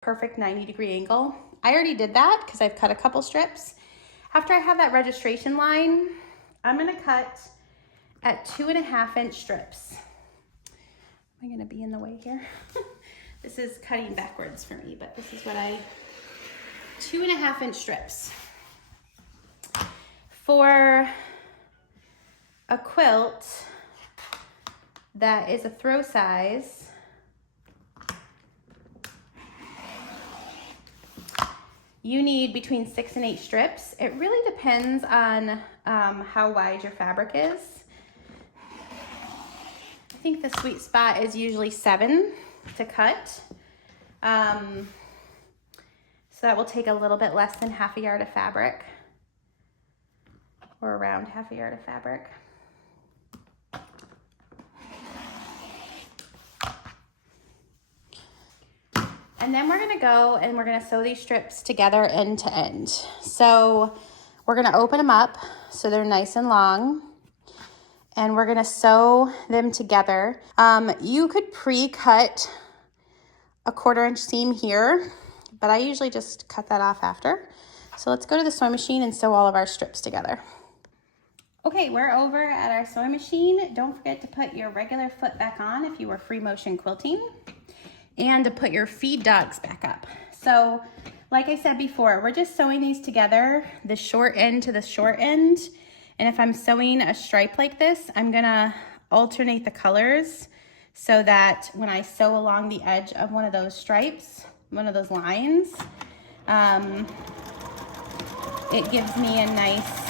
perfect 90-degree angle. I already did that because I've cut a couple strips. After I have that registration line, I'm gonna cut at 2.5-inch strips. Am I gonna be in the way here? This is cutting backwards for me, but this is what 2.5-inch strips. For a quilt that is a throw size, you need between 6 and 8 strips. It really depends on how wide your fabric is. I think the sweet spot is usually 7 to cut. So that will take a little bit less than half a yard of fabric, or around half a yard of fabric. And then we're gonna go and we're gonna sew these strips together end to end. So we're gonna open them up so they're nice and long, and we're gonna sew them together. You could pre-cut a 1/4-inch seam here, but I usually just cut that off after. So let's go to the sewing machine and sew all of our strips together. Okay, we're over at our sewing machine. Don't forget to put your regular foot back on if you were free motion quilting, and to put your feed dogs back up. So like I said before, we're just sewing these together, the short end to the short end. And if I'm sewing a stripe like this, I'm gonna alternate the colors so that when I sew along the edge of one of those stripes, one of those lines, it gives me a nice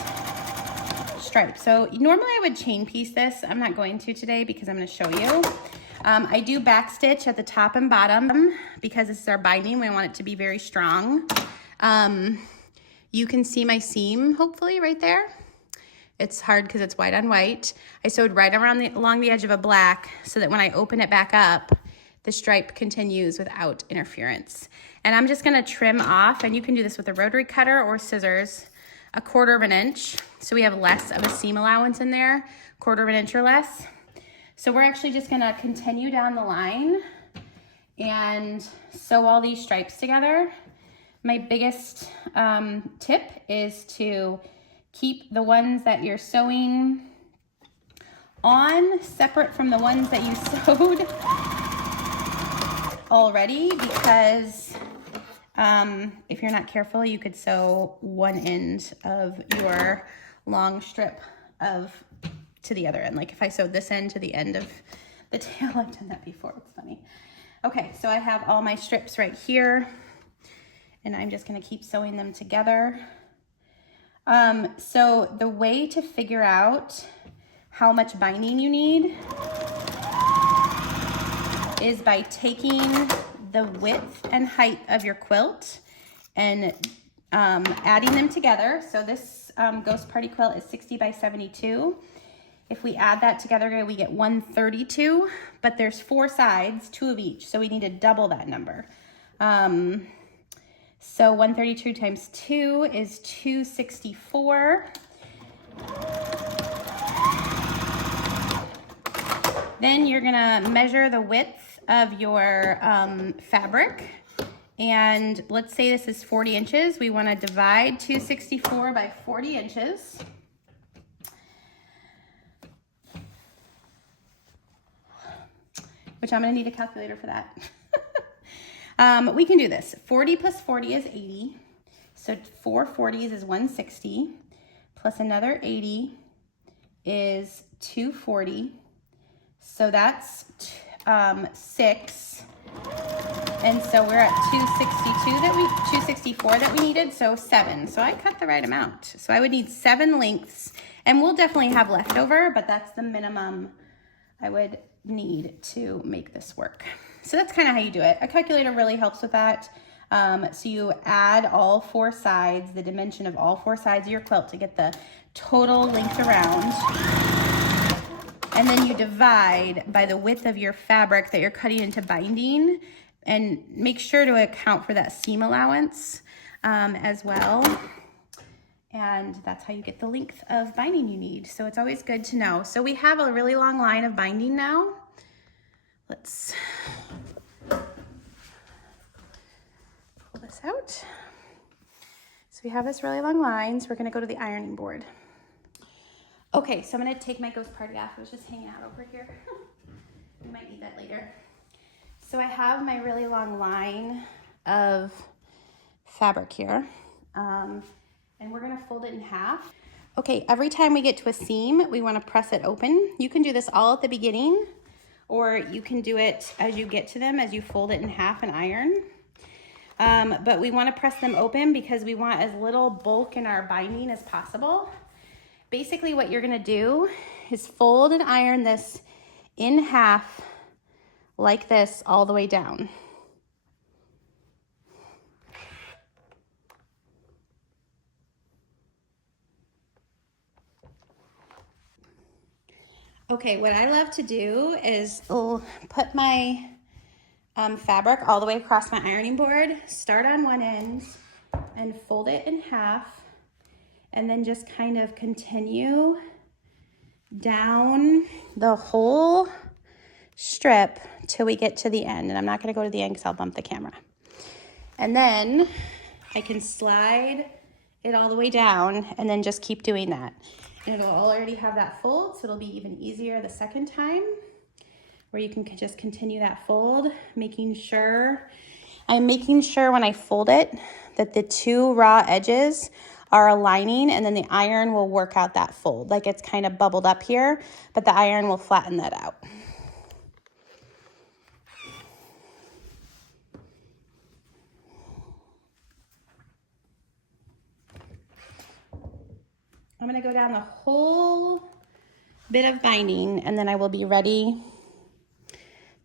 stripe. So normally I would chain piece this. I'm not going to today because I'm gonna show you. I do back stitch at the top and bottom because this is our binding. We want it to be very strong. You can see my seam, hopefully, right there. It's hard because it's white on white. I sewed right along the edge of a black so that when I open it back up, the stripe continues without interference. And I'm just gonna trim off, and you can do this with a rotary cutter or scissors, 1/4 inch. So we have less of a seam allowance in there, 1/4 inch or less. So we're actually just gonna continue down the line and sew all these stripes together. My biggest tip is to keep the ones that you're sewing on separate from the ones that you sewed already, because if you're not careful, you could sew one end of your long strip to the other end. Like if I sewed this end to the end of the tail, I've done that before, it's funny. Okay, so I have all my strips right here, and I'm just gonna keep sewing them together. So the way to figure out how much binding you need is by taking the width and height of your quilt and adding them together. So this Ghost Party quilt is 60 by 72. If we add that together, we get 132, but there's 4 sides, 2 of each, so we need to double that number. So 132 times 2 is 264. Then you're gonna measure the width of your fabric. And let's say this is 40 inches. We wanna divide 264 by 40 inches. Which I'm gonna need a calculator for that. We can do this. 40 plus 40 is 80. So 4 40s is 160. Plus another 80 is 240. So that's 6. And so we're at 264 that we needed, so 7. So I cut the right amount. So I would need 7 lengths, and we'll definitely have leftover, but that's the minimum I would need to make this work. So that's kind of how you do it. A calculator really helps with that. So you add all 4 sides, the dimension of all 4 sides of your quilt to get the total length around. And then you divide by the width of your fabric that you're cutting into binding, and make sure to account for that seam allowance as well. And that's how you get the length of binding you need. So it's always good to know. So we have a really long line of binding now. Let's this out. So we have this really long line, so we're gonna go to the ironing board. Okay, so I'm gonna take my ghost party off. I was just hanging out over here. We might need that later. So I have my really long line of fabric here, and we're gonna fold it in half. Okay, every time we get to a seam, we wanna press it open. You can do this all at the beginning, or you can do it as you get to them, as you fold it in half and iron. But we wanna press them open because we want as little bulk in our binding as possible. Basically what you're gonna do is fold and iron this in half like this all the way down. Okay, what I love to do is put my fabric all the way across my ironing board, start on one end and fold it in half, and then just kind of continue down the whole strip till we get to the end. And I'm not gonna go to the end because I'll bump the camera. And then I can slide it all the way down and then just keep doing that. And it'll already have that fold, so it'll be even easier the second time, where you can just continue that fold, making sure when I fold it that the two raw edges are aligning, and then the iron will work out that fold. Like it's kind of bubbled up here, but the iron will flatten that out. I'm gonna go down the whole bit of binding, and then I will be ready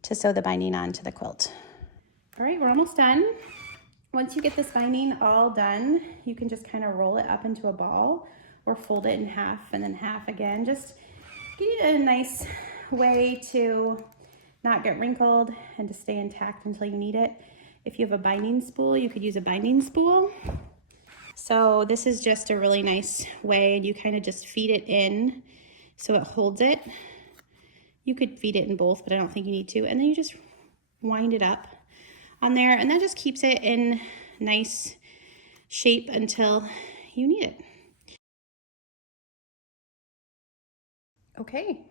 to sew the binding onto the quilt. All right, we're almost done. Once you get this binding all done, you can just kind of roll it up into a ball or fold it in half and then half again. Just give it a nice way to not get wrinkled and to stay intact until you need it. If you have a binding spool, you could use a binding spool. So this is just a really nice way, and you kind of just feed it in so it holds it. You could feed it in both, but I don't think you need to. And then you just wind it up on there, and that just keeps it in nice shape until you need it. Okay,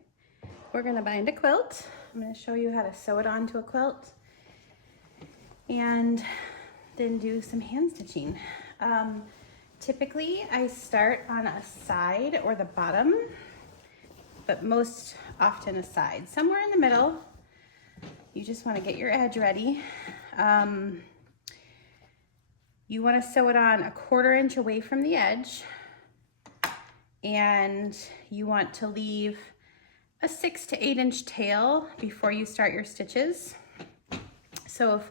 we're gonna bind a quilt. I'm gonna show you how to sew it onto a quilt and then do some hand stitching. Typically I start on a side or the bottom, but most often a side. Somewhere in the middle, you just want to get your edge ready. You want to sew it on a 1/4 inch away from the edge, and you want to leave a 6 to 8 inch tail before you start your stitches. So if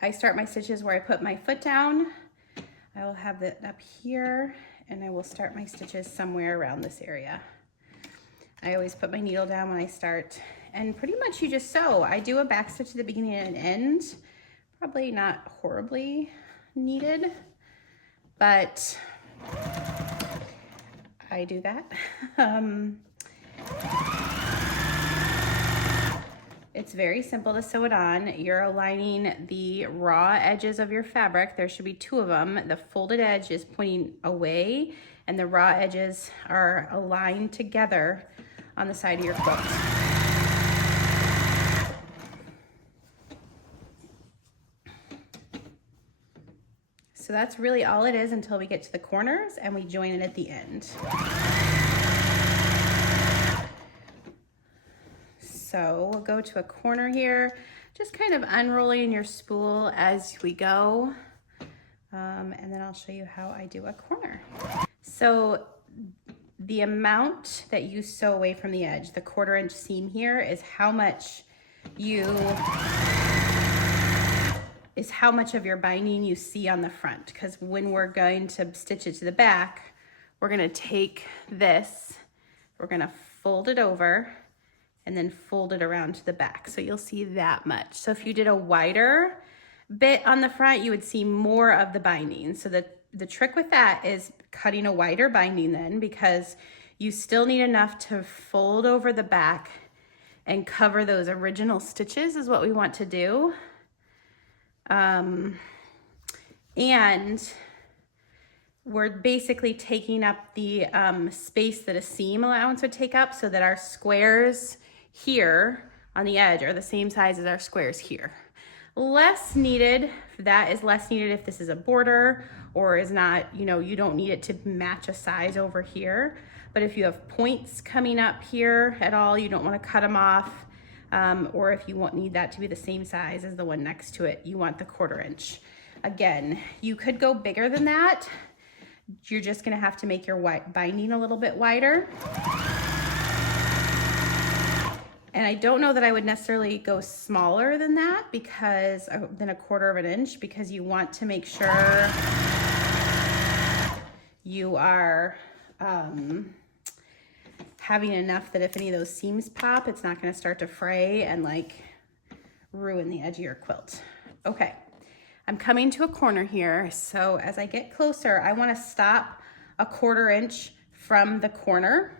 I start my stitches where I put my foot down, I will have that up here, and I will start my stitches somewhere around this area. I always put my needle down when I start, and pretty much you just sew. I do a back stitch at the beginning and end, probably not horribly needed, but I do that. It's very simple to sew it on. You're aligning the raw edges of your fabric. There should be 2 of them. The folded edge is pointing away, and the raw edges are aligned together on the side of your quilt. So that's really all it is until we get to the corners and we join it at the end. So we'll go to a corner here, just kind of unrolling your spool as we go. And then I'll show you how I do a corner. So the amount that you sew away from the edge, the 1/4 inch seam here, is how much of your binding you see on the front. Because when we're going to stitch it to the back, we're gonna take this, we're gonna fold it over, and then fold it around to the back. So you'll see that much. So if you did a wider bit on the front, you would see more of the binding. So the trick with that is cutting a wider binding then, because you still need enough to fold over the back and cover those original stitches is what we want to do. And we're basically taking up the space that a seam allowance would take up so that our squares here on the edge are the same size as our squares here. Less needed, that is less needed if this is a border or is not, you know, you don't need it to match a size over here. But if you have points coming up here at all, you don't want to cut them off. Or if you need that to be the same size as the one next to it, you want the 1/4 inch. Again, you could go bigger than that. You're just gonna have to make your binding a little bit wider. And I don't know that I would necessarily go smaller than that because than a 1/4 inch, because you want to make sure you are having enough that if any of those seams pop, it's not gonna start to fray and like ruin the edge of your quilt. Okay, I'm coming to a corner here. So as I get closer, I wanna stop a 1/4 inch from the corner.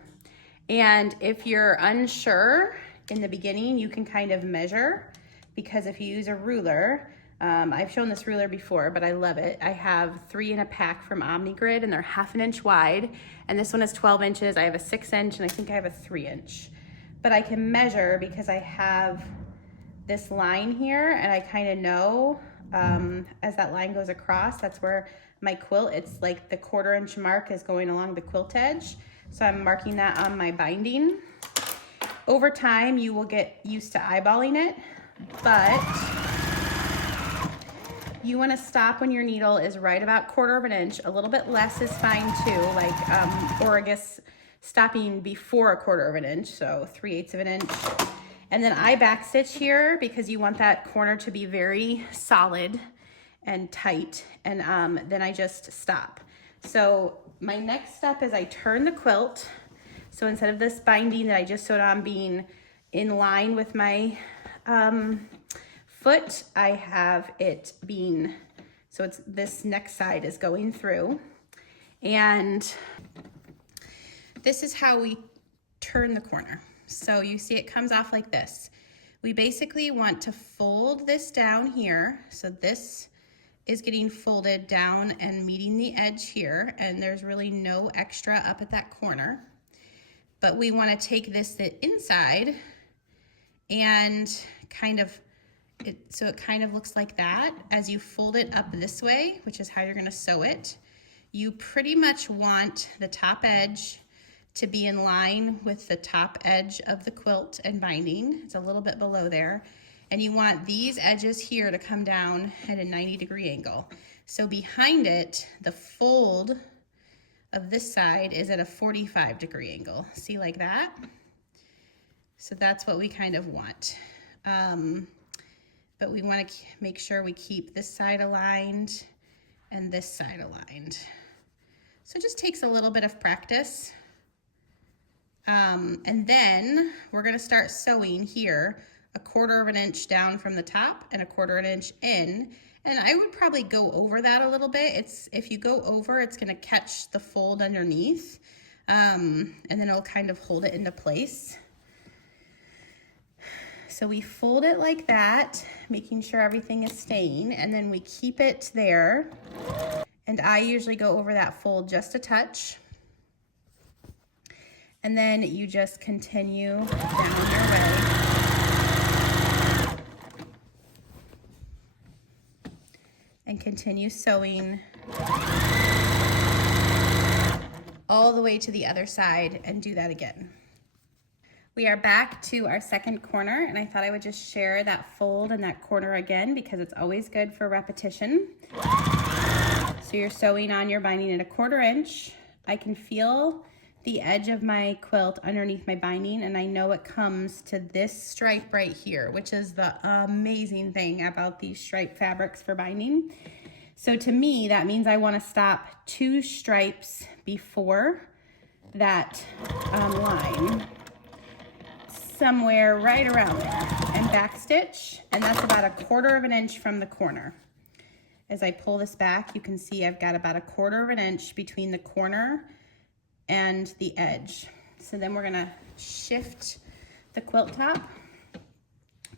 And if you're unsure in the beginning, you can kind of measure, because if you use a ruler, I've shown this ruler before, but I love it. I have 3 in a pack from OmniGrid, and they're 1/2 inch wide. And this one is 12 inches. I have a 6 inch, and I think I have a 3 inch. But I can measure because I have this line here, and I kind of know as that line goes across, that's where my quilt, it's like the 1/4 inch mark is going along the quilt edge. So I'm marking that on my binding. Over time, you will get used to eyeballing it, but you want to stop when your needle is right about 1/4 inch. A little bit less is fine too, like, or I guess stopping before a 1/4 inch, so 3/8 inch. And then I backstitch here because you want that corner to be very solid and tight, and then I just stop. So my next step is I turn the quilt. So instead of this binding that I just sewed on being in line with my foot, I have it being, so it's this next side is going through. And this is how we turn the corner. So you see it comes off like this. We basically want to fold this down here. So this is getting folded down and meeting the edge here, and there's really no extra up at that corner. But we want to take this inside and kind of, so it kind of looks like that. As you fold it up this way, which is how you're going to sew it, you pretty much want the top edge to be in line with the top edge of the quilt and binding. It's a little bit below there. And you want these edges here to come down at a 90-degree angle. So behind it, the fold of this side is at a 45-degree angle. See, like that? So that's what we kind of want. But we want to make sure we keep this side aligned and this side aligned. So it just takes a little bit of practice. And then we're going to start sewing here a 1/4 inch down from the top and a 1/4 inch in. And I would probably go over that a little bit. If you go over, it's going to catch the fold underneath, and then it'll kind of hold it into place. So we fold it like that, making sure everything is staying, and then we keep it there. And I usually go over that fold just a touch. And then you just continue down your way. And continue sewing all the way to the other side and do that again. We are back to our second corner, and I thought I would just share that fold and that corner again because it's always good for repetition. So you're sewing on your binding at a 1/4 inch. I can feel the edge of my quilt underneath my binding, and I know it comes to this stripe right here, which is the amazing thing about these stripe fabrics for binding. So to me, that means I want to stop 2 stripes before that line, somewhere right around there, and backstitch, and that's about a 1/4 inch from the corner. As I pull this back, you can see I've got about a 1/4 inch between the corner and the edge. So then we're gonna shift the quilt top,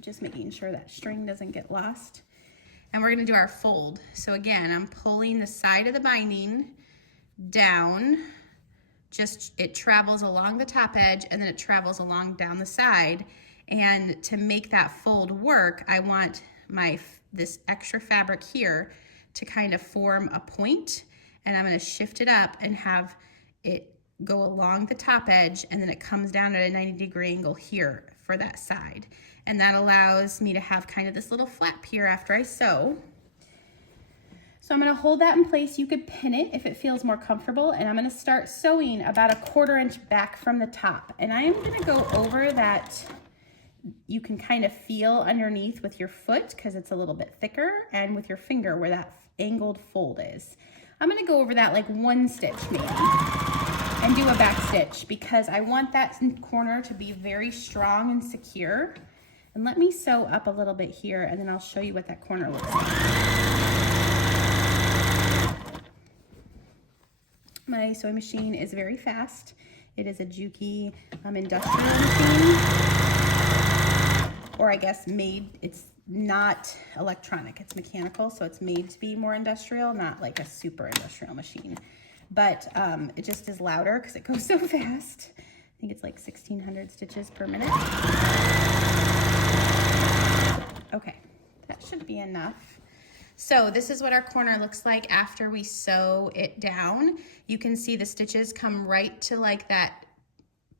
just making sure that string doesn't get lost. and we're gonna do our fold. So again, I'm pulling the side of the binding down, just it travels along the top edge and then it travels along down the side. And to make that fold work, I want this extra fabric here to kind of form a point, and I'm gonna shift it up and have it go along the top edge, and then it comes down at a 90-degree angle here for that side. And that allows me to have kind of this little flap here after I sew. So I'm gonna hold that in place. You could pin it if it feels more comfortable, and I'm gonna start sewing about a 1/4 inch back from the top. And I am gonna go over that, you can kind of feel underneath with your foot because it's a little bit thicker, and with your finger where that angled fold is. I'm gonna go over that like 1 stitch maybe and do a back stitch because I want that corner to be very strong and secure. And let me sew up a little bit here, and then I'll show you what that corner looks like. My sewing machine is very fast. It is a Juki industrial machine, or I guess made, it's not electronic, it's mechanical, so it's made to be more industrial, not like a super industrial machine. But it just is louder because it goes so fast. I think it's like 1,600 stitches per minute. Okay, that should be enough. So this is what our corner looks like after we sew it down. You can see the stitches come right to like that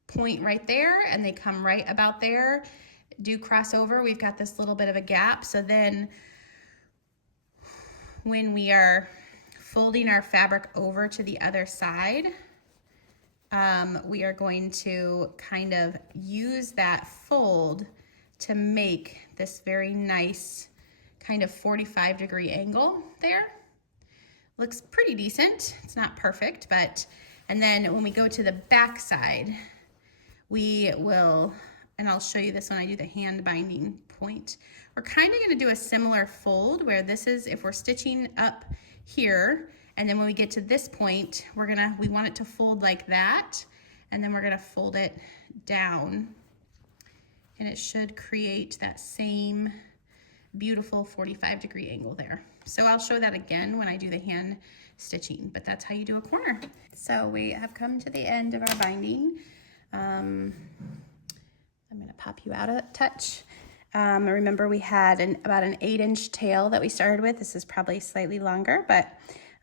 point right there, and they come right about there. Do cross over, we've got this little bit of a gap. So then when we are folding our fabric over to the other side, we are going to kind of use that fold to make this very nice kind of 45-degree angle there. Looks pretty decent. It's not perfect, but, and then when we go to the back side, we will, and I'll show you this when I do the hand binding point. We're kind of gonna do a similar fold where this is, if we're stitching up here, and then when we get to this point, we want it to fold like that, and then we're gonna fold it down, and it should create that same beautiful 45-degree angle there. So I'll show that again when I do the hand stitching, but that's how you do a corner. So we have come to the end of our binding. I'm gonna pop you out a touch. Remember we had about an 8-inch tail that we started with. This is probably slightly longer, but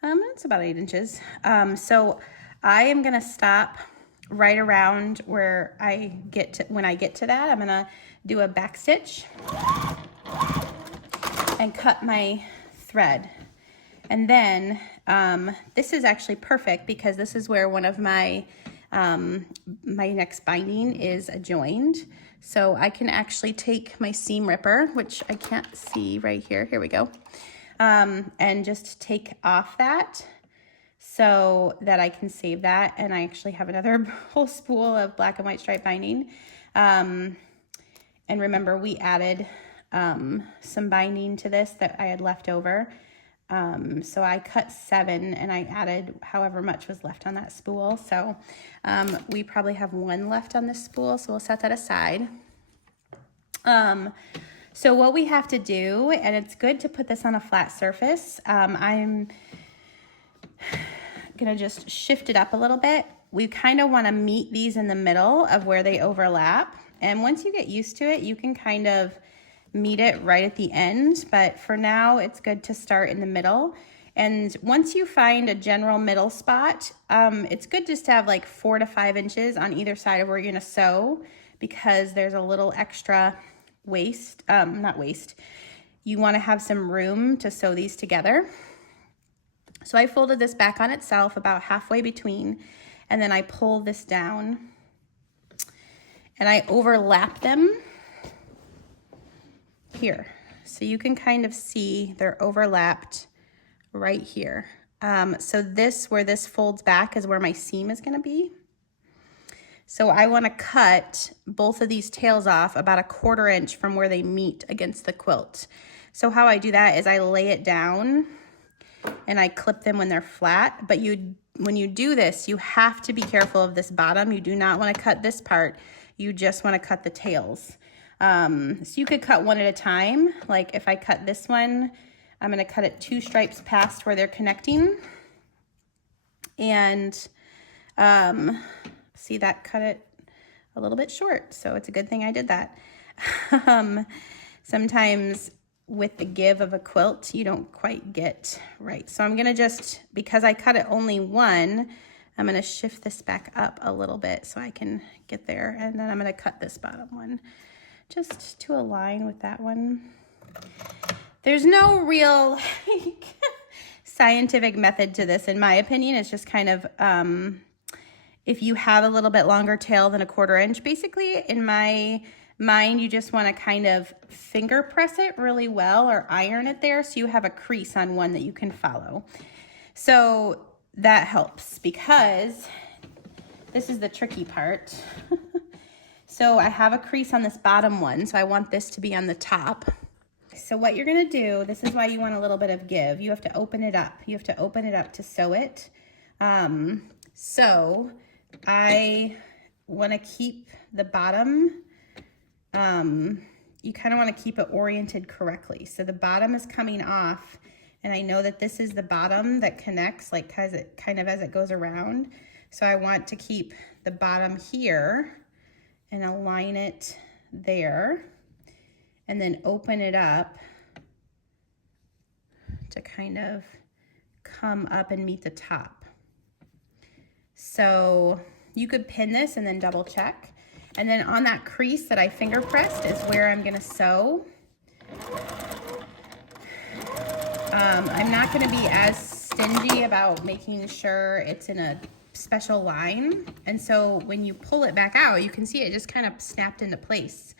it's about 8 inches. So I am gonna stop right around where I get to, when I get to that, I'm gonna do a back stitch and cut my thread. And then this is actually perfect because this is where one of my my next binding is joined. So I can actually take my seam ripper, which I can't see right here, here we go, and just take off that so that I can save that. And I actually have another whole spool of black and white stripe binding. And remember we added some binding to this that I had left over. So I cut 7 and I added however much was left on that spool. So we probably have 1 left on this spool, so we'll set that aside. So what we have to do, and it's good to put this on a flat surface, I'm gonna just shift it up a little bit. We kind of want to meet these in the middle of where they overlap. And once you get used to it, you can kind of meet it right at the end, but for now it's good to start in the middle. And once you find a general middle spot, it's good just to have like 4 to 5 inches on either side of where you're gonna sew, because there's a little extra waste, not waste, you wanna have some room to sew these together. So I folded this back on itself about halfway between, and then I pull this down and I overlap them here. So you can kind of see they're overlapped right here. So this, where this folds back, is where my seam is gonna be. So I wanna cut both of these tails off about a 1/4 inch from where they meet against the quilt. So how I do that is I lay it down and I clip them when they're flat. But when you do this, you have to be careful of this bottom. You do not wanna cut this part. You just wanna cut the tails. So you could cut one at a time. Like if I cut this one, I'm gonna cut it 2 stripes past where they're connecting. And see, that cut it a little bit short, so it's a good thing I did that. Sometimes with the give of a quilt, you don't quite get right. So I'm gonna just, because I cut it only 1, I'm gonna shift this back up a little bit so I can get there. And then I'm gonna cut this bottom one just to align with that one. There's no real scientific method to this, in my opinion. It's just kind of, if you have a little bit longer tail than a 1/4 inch, basically in my mind, you just want to kind of finger press it really well or iron it there so you have a crease on one that you can follow. So that helps, because this is the tricky part. So I have a crease on this bottom one, so I want this to be on the top. So what you're gonna do, this is why you want a little bit of give. You have to open it up. You have to open it up to sew it. So I wanna keep the bottom, you kind of want to keep it oriented correctly. So the bottom is coming off, and I know that this is the bottom that connects, like kind of as it goes around. So I want to keep the bottom here and align it there, and then open it up to kind of come up and meet the top. So you could pin this and then double check. And then on that crease that I finger pressed is where I'm gonna sew. I'm not gonna be as stingy about making sure it's in a special line. And so when you pull it back out, you can see it just kind of snapped into place.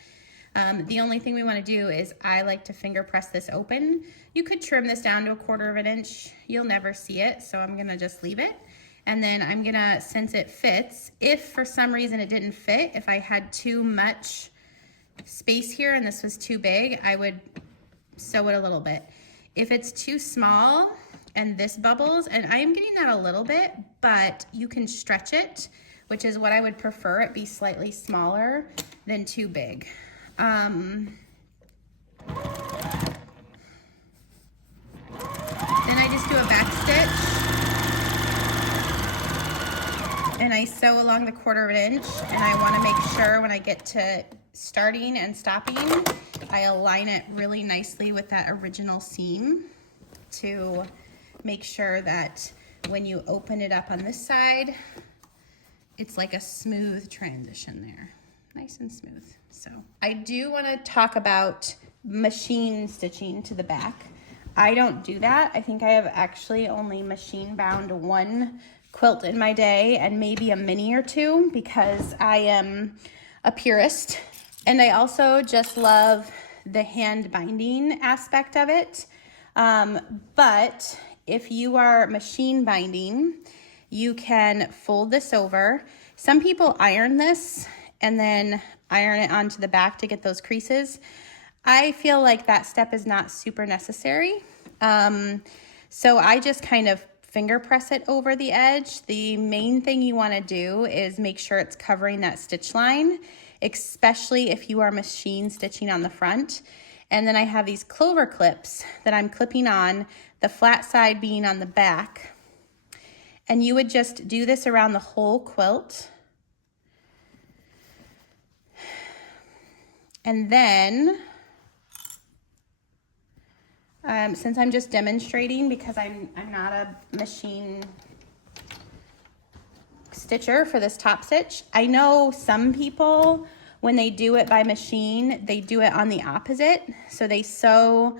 The only thing we wanna do is I like to finger press this open. You could trim this down to a 1/4 inch. You'll never see it, so I'm gonna just leave it. And then I'm gonna, since it fits, if for some reason it didn't fit, if I had too much space here and this was too big, I would sew it a little bit. If it's too small and this bubbles, and I am getting that a little bit, but you can stretch it, which is what I would prefer, it be slightly smaller than too big. Then I just do a back stitch. And I sew along the 1/4 inch, and I want to make sure when I get to starting and stopping, I align it really nicely with that original seam to make sure that when you open it up on this side, it's like a smooth transition there, nice and smooth. So I do want to talk about machine stitching to the back. I don't do that. I think I have actually only machine bound 1 quilt in my day, and maybe a mini or 2, because I am a purist. And I also just love the hand binding aspect of it. But if you are machine binding, you can fold this over. Some people iron this and then iron it onto the back to get those creases. I feel like that step is not super necessary. So I just kind of finger press it over the edge. The main thing you want to do is make sure it's covering that stitch line, especially if you are machine stitching on the front. And then I have these clover clips that I'm clipping on, the flat side being on the back. And you would just do this around the whole quilt. And then, since I'm just demonstrating, because I'm not a machine stitcher for this top stitch, I know some people, when they do it by machine, they do it on the opposite. So they sew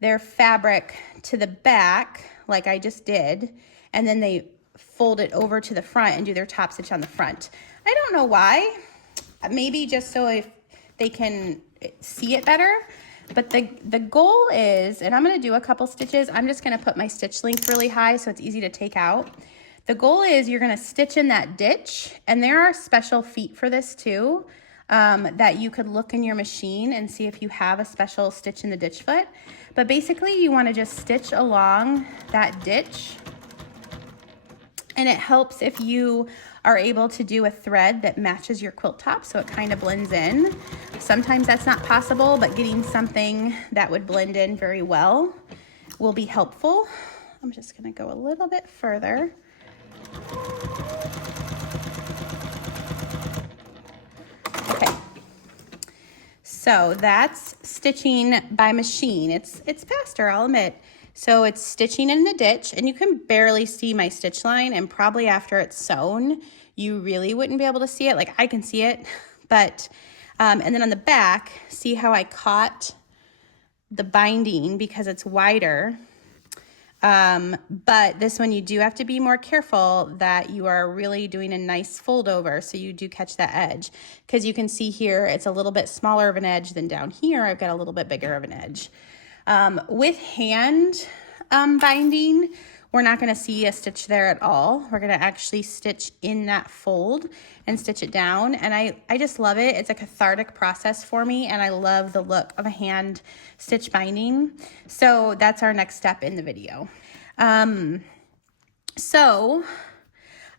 their fabric to the back, like I just did, and then they fold it over to the front and do their top stitch on the front. I don't know why. Maybe just so if they can see it better. But the goal is, and I'm gonna do a couple stitches, I'm just gonna put my stitch length really high so it's easy to take out. The goal is you're gonna stitch in that ditch, and there are special feet for this too, that you could look in your machine and see if you have a special stitch in the ditch foot. But basically you wanna just stitch along that ditch, and it helps if you are able to do a thread that matches your quilt top so it kind of blends in. Sometimes that's not possible, but getting something that would blend in very well will be helpful. I'm just gonna go a little bit further. Okay, so that's stitching by machine. It's faster, I'll admit. So it's stitching in the ditch, and you can barely see my stitch line, and probably after it's sewn, you really wouldn't be able to see it. Like, I can see it, but, and then on the back, see how I caught the binding because it's wider. But this one you do have to be more careful that you are really doing a nice fold over so you do catch that edge, because you can see here it's a little bit smaller of an edge than down here. I've got a little bit bigger of an edge. With hand binding, we're not going to see a stitch there at all. We're going to actually stitch in that fold and stitch it down. And I just love it. It's a cathartic process for me, and I love the look of a hand stitch binding. So that's our next step in the video. So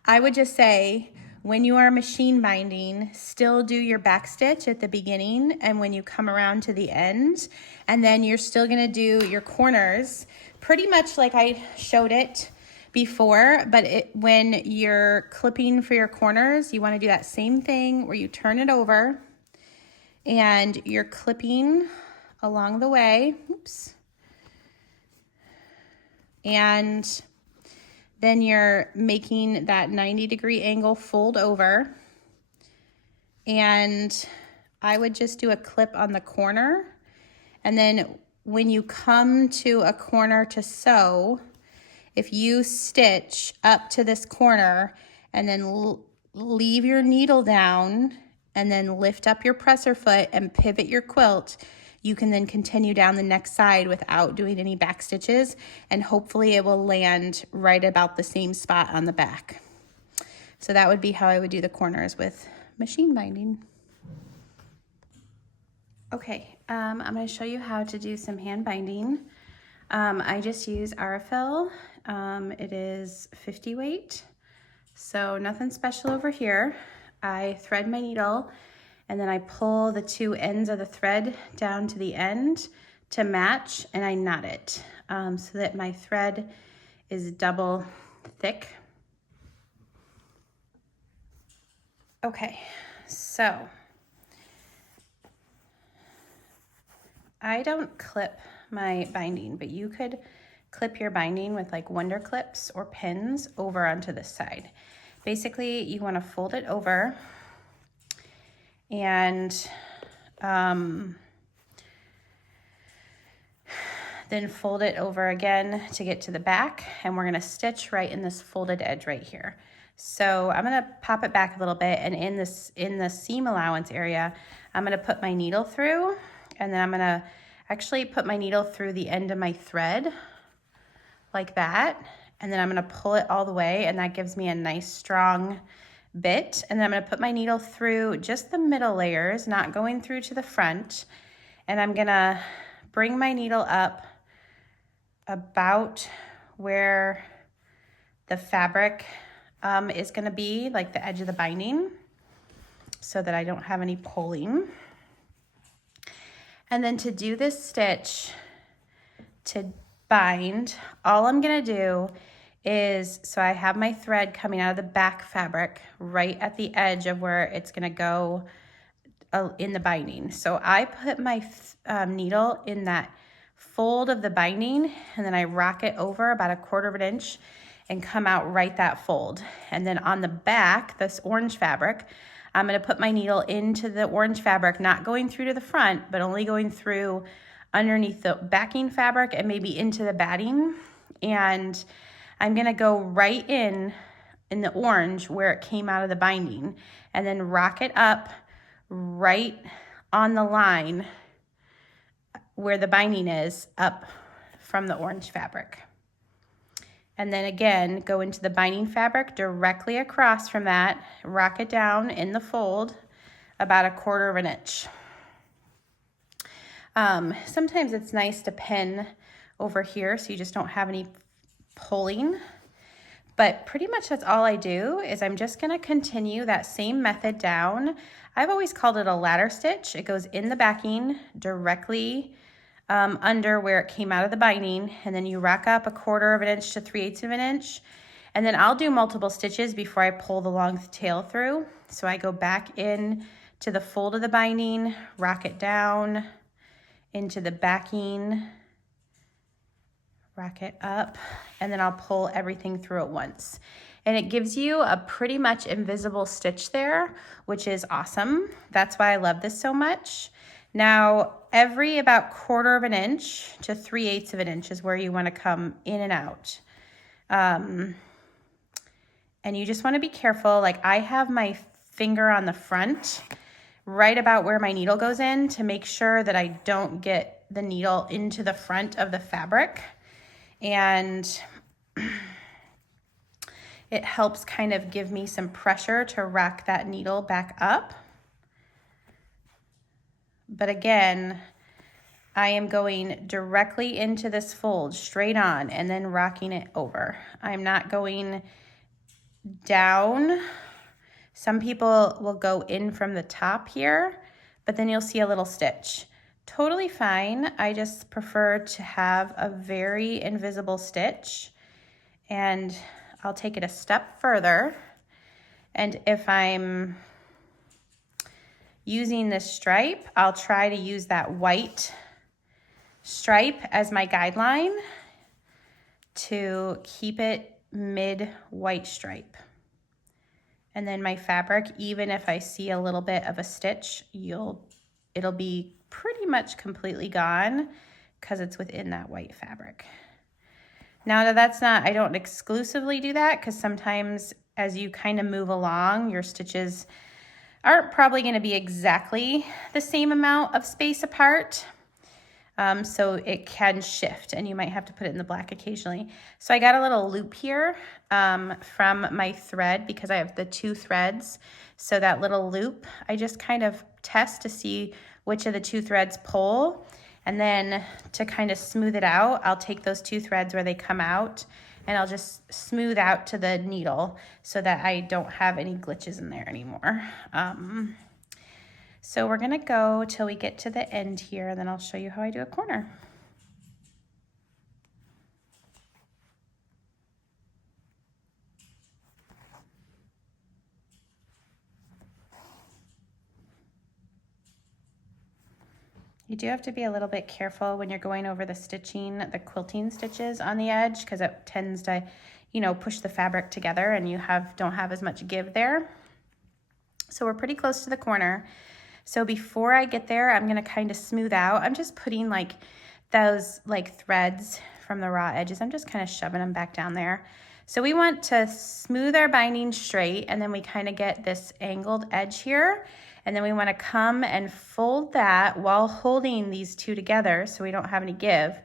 I would just say, when you are machine binding, still do your back stitch at the beginning and when you come around to the end, and then you're still gonna do your corners pretty much like I showed it before, but when you're clipping for your corners, you wanna do that same thing where you turn it over and you're clipping along the way. Oops. And then you're making that 90-degree angle fold over. And I would just do a clip on the corner. And then when you come to a corner to sew, if you stitch up to this corner and then leave your needle down and then lift up your presser foot and pivot your quilt, you can then continue down the next side without doing any back stitches, and hopefully it will land right about the same spot on the back. So that would be how I would do the corners with machine binding. Okay, I'm going to show you how to do some hand binding. I just use Aurifil. It is 50 weight, so nothing special over here. I thread my needle, and then I pull the two ends of the thread down to the end to match, and I knot it so that my thread is double thick. Okay, so I don't clip my binding, but you could clip your binding with like Wonder Clips or pins over onto this side. Basically, you want to fold it over and then fold it over again to get to the back, and we're going to stitch right in this folded edge right here. So I'm going to pop it back a little bit, and in the seam allowance area, I'm going to put my needle through, and then I'm going to actually put my needle through the end of my thread like that, and then I'm going to pull it all the way, and that gives me a nice strong bit. And then I'm going to put my needle through just the middle layers, not going through to the front, and I'm going to bring my needle up about where the fabric is going to be, like the edge of the binding, so that I don't have any pulling. And then to do this stitch, to bind, all I'm going to do is, so I have my thread coming out of the back fabric right at the edge of where it's going to go in the binding. So I put my needle in that fold of the binding, and then I rock it over about 1/4 inch and come out right that fold. And then on the back, this orange fabric, I'm going to put my needle into the orange fabric, not going through to the front, but only going through underneath the backing fabric and maybe into the batting. And I'm going to go right in the orange where it came out of the binding, and then rock it up right on the line where the binding is up from the orange fabric. And then again, go into the binding fabric directly across from that, rock it down in the fold about 1/4 inch. Sometimes it's nice to pin over here so you just don't have any pulling, but pretty much that's all I do. Is I'm just going to continue that same method down. I've always called it a ladder stitch. It goes in the backing directly under where it came out of the binding, and then you rack up 1/4 of an inch to 3/8 of an inch. And then I'll do multiple stitches before I pull the long tail through. So I go back in to the fold of the binding, rock it down into the backing, rack it up, and then I'll pull everything through at once. And it gives you a pretty much invisible stitch there, which is awesome. That's why I love this so much. Now, every about 1/4 of an inch to 3/8 of an inch is where you want to come in and out. And you just want to be careful. Like, I have my finger on the front, right about where my needle goes in, to make sure that I don't get the needle into the front of the fabric. And it helps kind of give me some pressure to rack that needle back up. But again, I am going directly into this fold, straight on, and then rocking it over. I'm not going down. Some people will go in from the top here, but then you'll see a little stitch. Totally fine. I just prefer to have a very invisible stitch, and I'll take it a step further. And if I'm using this stripe, I'll try to use that white stripe as my guideline to keep it mid white stripe. And then my fabric, even if I see a little bit of a stitch, it'll be pretty much completely gone because it's within that white fabric. Now that's not, I don't exclusively do that, because sometimes as you kind of move along, your stitches aren't probably going to be exactly the same amount of space apart. So it can shift, and you might have to put it in the black occasionally. So I got a little loop here from my thread, because I have the 2 threads. So that little loop, I just kind of test to see which of the 2 threads pull. And then to kind of smooth it out, I'll take those 2 threads where they come out, and I'll just smooth out to the needle so that I don't have any glitches in there anymore. So we're gonna go till we get to the end here, and then I'll show you how I do a corner. You do have to be a little bit careful when you're going over the stitching, the quilting stitches on the edge, because it tends to, push the fabric together, and you don't have as much give there. So we're pretty close to the corner. So before I get there, I'm gonna kind of smooth out. I'm just putting like those threads from the raw edges. I'm just kind of shoving them back down there. So we want to smooth our binding straight, and then we kind of get this angled edge here. And then we want to come and fold that while holding these 2 together so we don't have any give.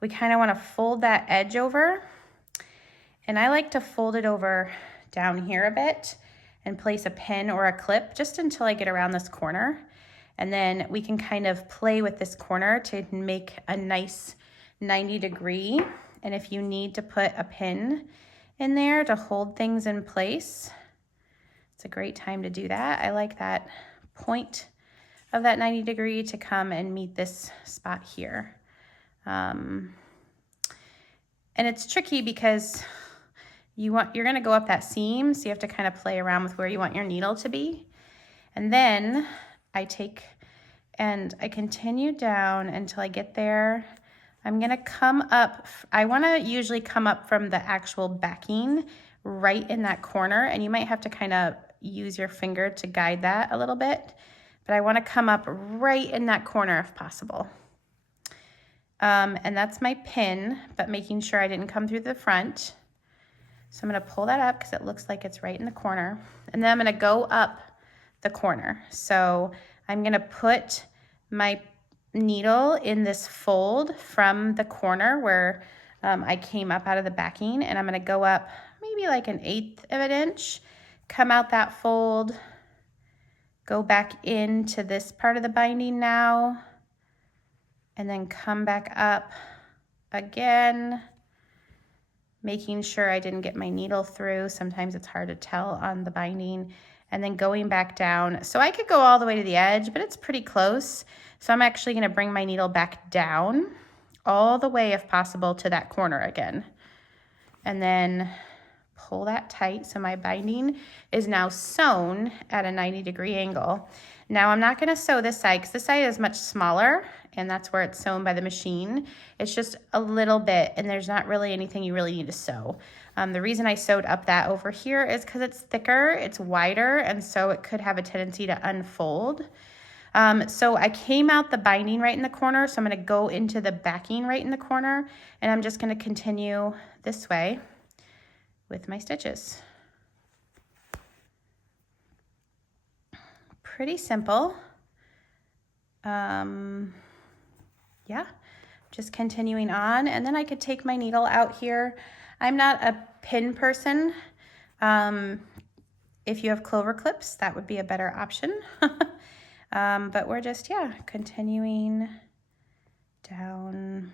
We kind of want to fold that edge over. And I like to fold it over down here a bit and place a pin or a clip just until I get around this corner. And then we can kind of play with this corner to make a nice 90-degree. And if you need to put a pin in there to hold things in place, it's a great time to do that. I like that point of that 90-degree to come and meet this spot here. And it's tricky because you're gonna go up that seam, so you have to kind of play around with where you want your needle to be. And then I take and I continue down until I get there. I'm gonna come up, I wanna usually come up from the actual backing right in that corner, and you might have to kind of use your finger to guide that a little bit, but I wanna come up right in that corner if possible. And that's my pin, but making sure I didn't come through the front. So I'm gonna pull that up because it looks like it's right in the corner. And then I'm gonna go up the corner. So I'm gonna put my needle in this fold from the corner where I came up out of the backing, and I'm gonna go up maybe like 1/8 of an inch, come out that fold, go back into this part of the binding now, and then come back up again, making sure I didn't get my needle through. Sometimes it's hard to tell on the binding. and then going back down. So I could go all the way to the edge, but it's pretty close. So I'm actually gonna bring my needle back down all the way, if possible, to that corner again. And then pull that tight. So my binding is now sewn at a 90-degree angle. Now I'm not gonna sew this side because this side is much smaller and that's where it's sewn by the machine. It's just a little bit and there's not really anything you really need to sew. The reason I sewed up that over here is because it's thicker, it's wider, and so it could have a tendency to unfold. So I came out the binding right in the corner, so I'm gonna go into the backing right in the corner, and I'm just gonna continue this way with my stitches. Pretty simple. Yeah, just continuing on, and then I could take my needle out here. I'm not a pin person. If you have clover clips, that would be a better option. But we're just, yeah, continuing down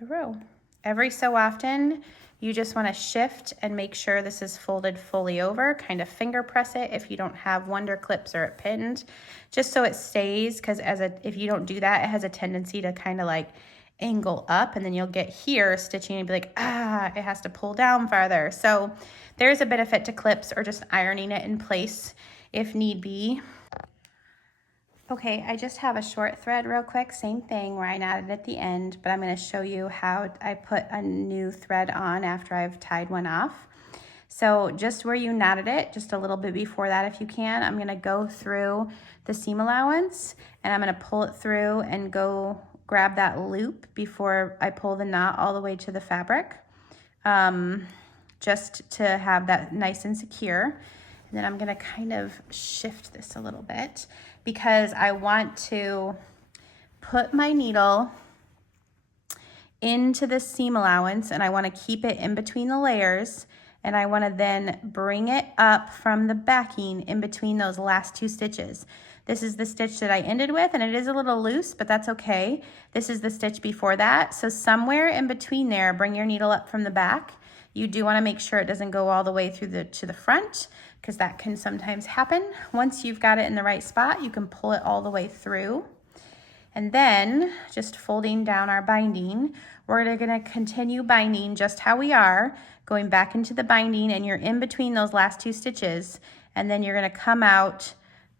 the row. Every so often, you just want to shift and make sure this is folded fully over, kind of finger press it if you don't have wonder clips or it pinned, just so it stays, because if you don't do that, it has a tendency to kind of like angle up, and then you'll get here stitching and be like, it has to pull down farther. So there's a benefit to clips or just ironing it in place if need be. Okay, I just have a short thread real quick, same thing where I knotted at the end, but I'm going to show you how I put a new thread on after I've tied one off. So just where you knotted it, just a little bit before that if you can, I'm going to go through the seam allowance and I'm going to pull it through and go grab that loop before I pull the knot all the way to the fabric, just to have that nice and secure. And then I'm going to kind of shift this a little bit because I want to put my needle into the seam allowance and I want to keep it in between the layers, and I want to then bring it up from the backing in between those last two stitches. This is the stitch that I ended with, and it is a little loose, but that's okay. This is the stitch before that. So somewhere in between there, bring your needle up from the back. You do want to make sure it doesn't go all the way through to the front, because that can sometimes happen. Once you've got it in the right spot, you can pull it all the way through. And then just folding down our binding, we're going to continue binding just how we are, going back into the binding, and you're in between those last two stitches, and then you're going to come out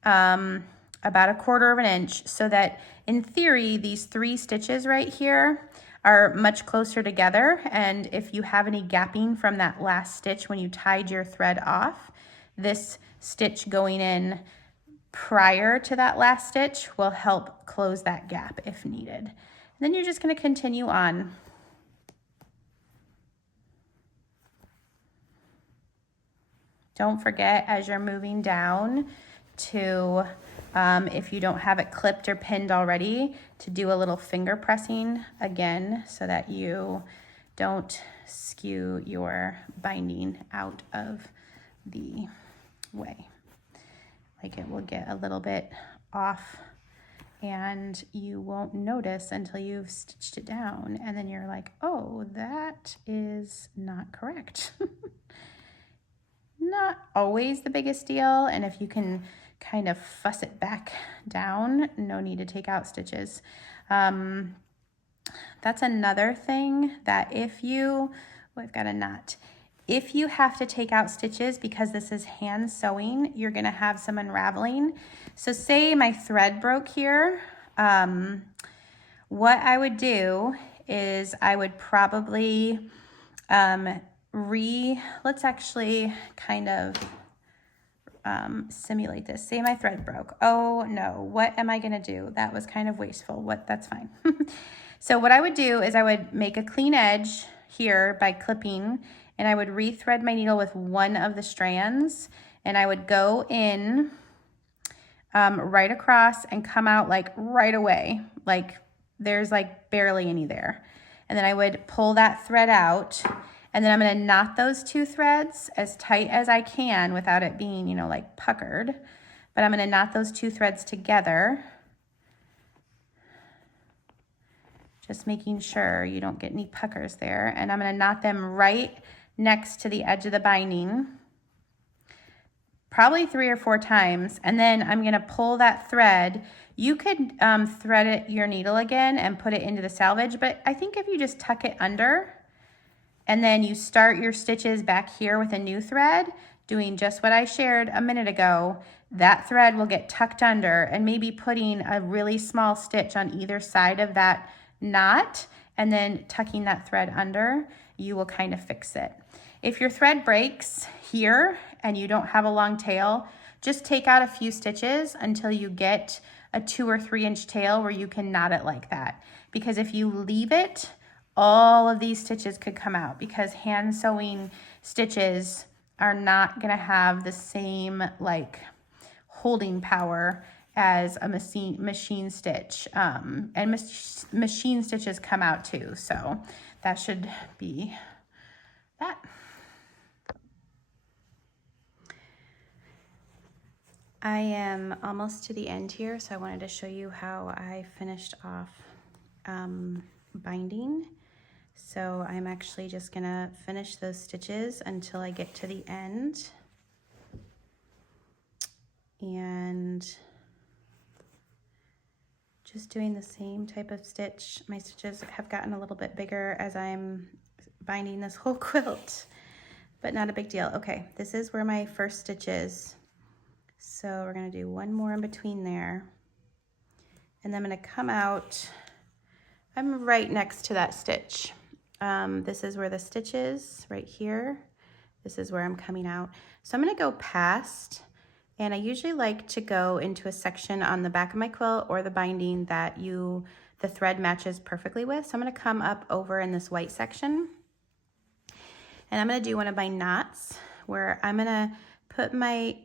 about 1/4 of an inch, so that in theory these 3 stitches right here are much closer together, and if you have any gapping from that last stitch when you tied your thread off, this stitch going in prior to that last stitch will help close that gap if needed. And then you're just going to continue on. Don't forget as you're moving down to, if you don't have it clipped or pinned already, to do a little finger pressing again so that you don't skew your binding out of the way. Like it will get a little bit off and you won't notice until you've stitched it down, and then you're like, oh, that is not correct. Not always the biggest deal, and if you can kind of fuss it back down, no need to take out stitches. That's another thing that if you, I've got a knot. If you have to take out stitches because this is hand sewing, you're gonna have some unraveling. So say my thread broke here, what I would do is I would probably let's actually kind of simulate this. Say my thread broke. Oh no, what am I gonna do? That was kind of wasteful. That's fine. So what I would do is I would make a clean edge here by clipping, and I would rethread my needle with one of the strands, and I would go in right across and come out like right away, like there's like barely any there. And then I would pull that thread out, and then I'm going to knot those 2 threads as tight as I can without it being, you know, like puckered. But I'm going to knot those 2 threads together, just making sure you don't get any puckers there. And I'm going to knot them right next to the edge of the binding. probably 3 or 4 times, and then I'm gonna pull that thread. You could thread your needle again and put it into the selvage, but I think if you just tuck it under and then you start your stitches back here with a new thread, doing just what I shared a minute ago, that thread will get tucked under, and maybe putting a really small stitch on either side of that knot and then tucking that thread under, you will kind of fix it. If your thread breaks here and you don't have a long tail, just take out a few stitches until you get a 2 or 3 inch tail where you can knot it like that. Because if you leave it, all of these stitches could come out, because hand sewing stitches are not gonna have the same like holding power as a machine stitch. And machine stitches come out too. So that should be that. I am almost to the end here, so I wanted to show you how I finished off binding. So I'm actually just gonna finish those stitches until I get to the end. And just doing the same type of stitch. My stitches have gotten a little bit bigger as I'm binding this whole quilt, but not a big deal. Okay, this is where my first stitch is. So we're gonna do one more in between there. And then I'm gonna come out, I'm right next to that stitch. This is where the stitch is, right here. This is where I'm coming out. So I'm gonna go past, and I usually like to go into a section on the back of my quilt or the binding that the thread matches perfectly with. So I'm gonna come up over in this white section, and I'm gonna do one of my knots where I'm gonna put my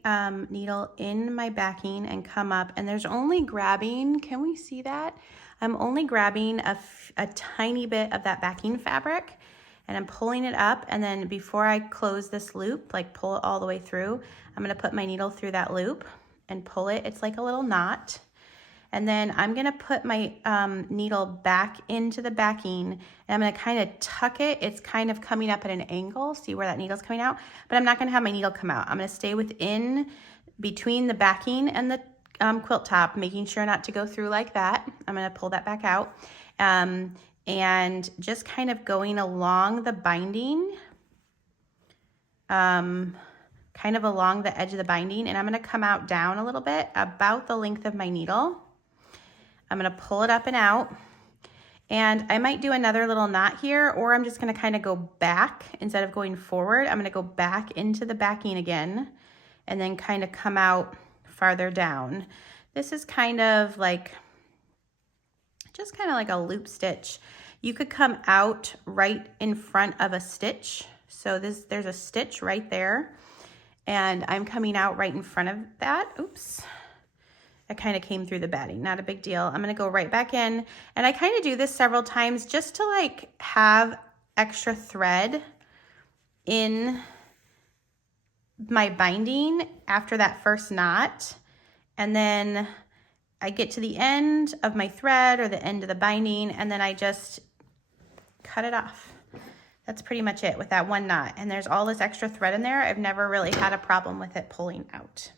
needle in my backing and come up, and there's only grabbing, can we see that? I'm only grabbing a tiny bit of that backing fabric, and I'm pulling it up, and then before I close this loop, like pull it all the way through, I'm gonna put my needle through that loop and pull it. It's like a little knot. And then I'm gonna put my needle back into the backing, and I'm gonna kind of tuck it. It's kind of coming up at an angle. See where that needle's coming out? But I'm not gonna have my needle come out. I'm gonna stay within between the backing and the quilt top, making sure not to go through like that. I'm gonna pull that back out. And just kind of going along the binding, kind of along the edge of the binding, and I'm gonna come out down a little bit, about the length of my needle. I'm gonna pull it up and out, and I might do another little knot here, or I'm just gonna kind of go back instead of going forward. I'm gonna go back into the backing again, and then kind of come out farther down. This is kind of like, just kind of like a loop stitch. You could come out right in front of a stitch. So there's a stitch right there, and I'm coming out right in front of that. Oops. I kind of came through the batting, not a big deal. I'm gonna go right back in, and I kind of do this several times just to like have extra thread in my binding after that first knot. And then I get to the end of my thread or the end of the binding, and then I just cut it off. That's pretty much it with that one knot. And there's all this extra thread in there. I've never really had a problem with it pulling out.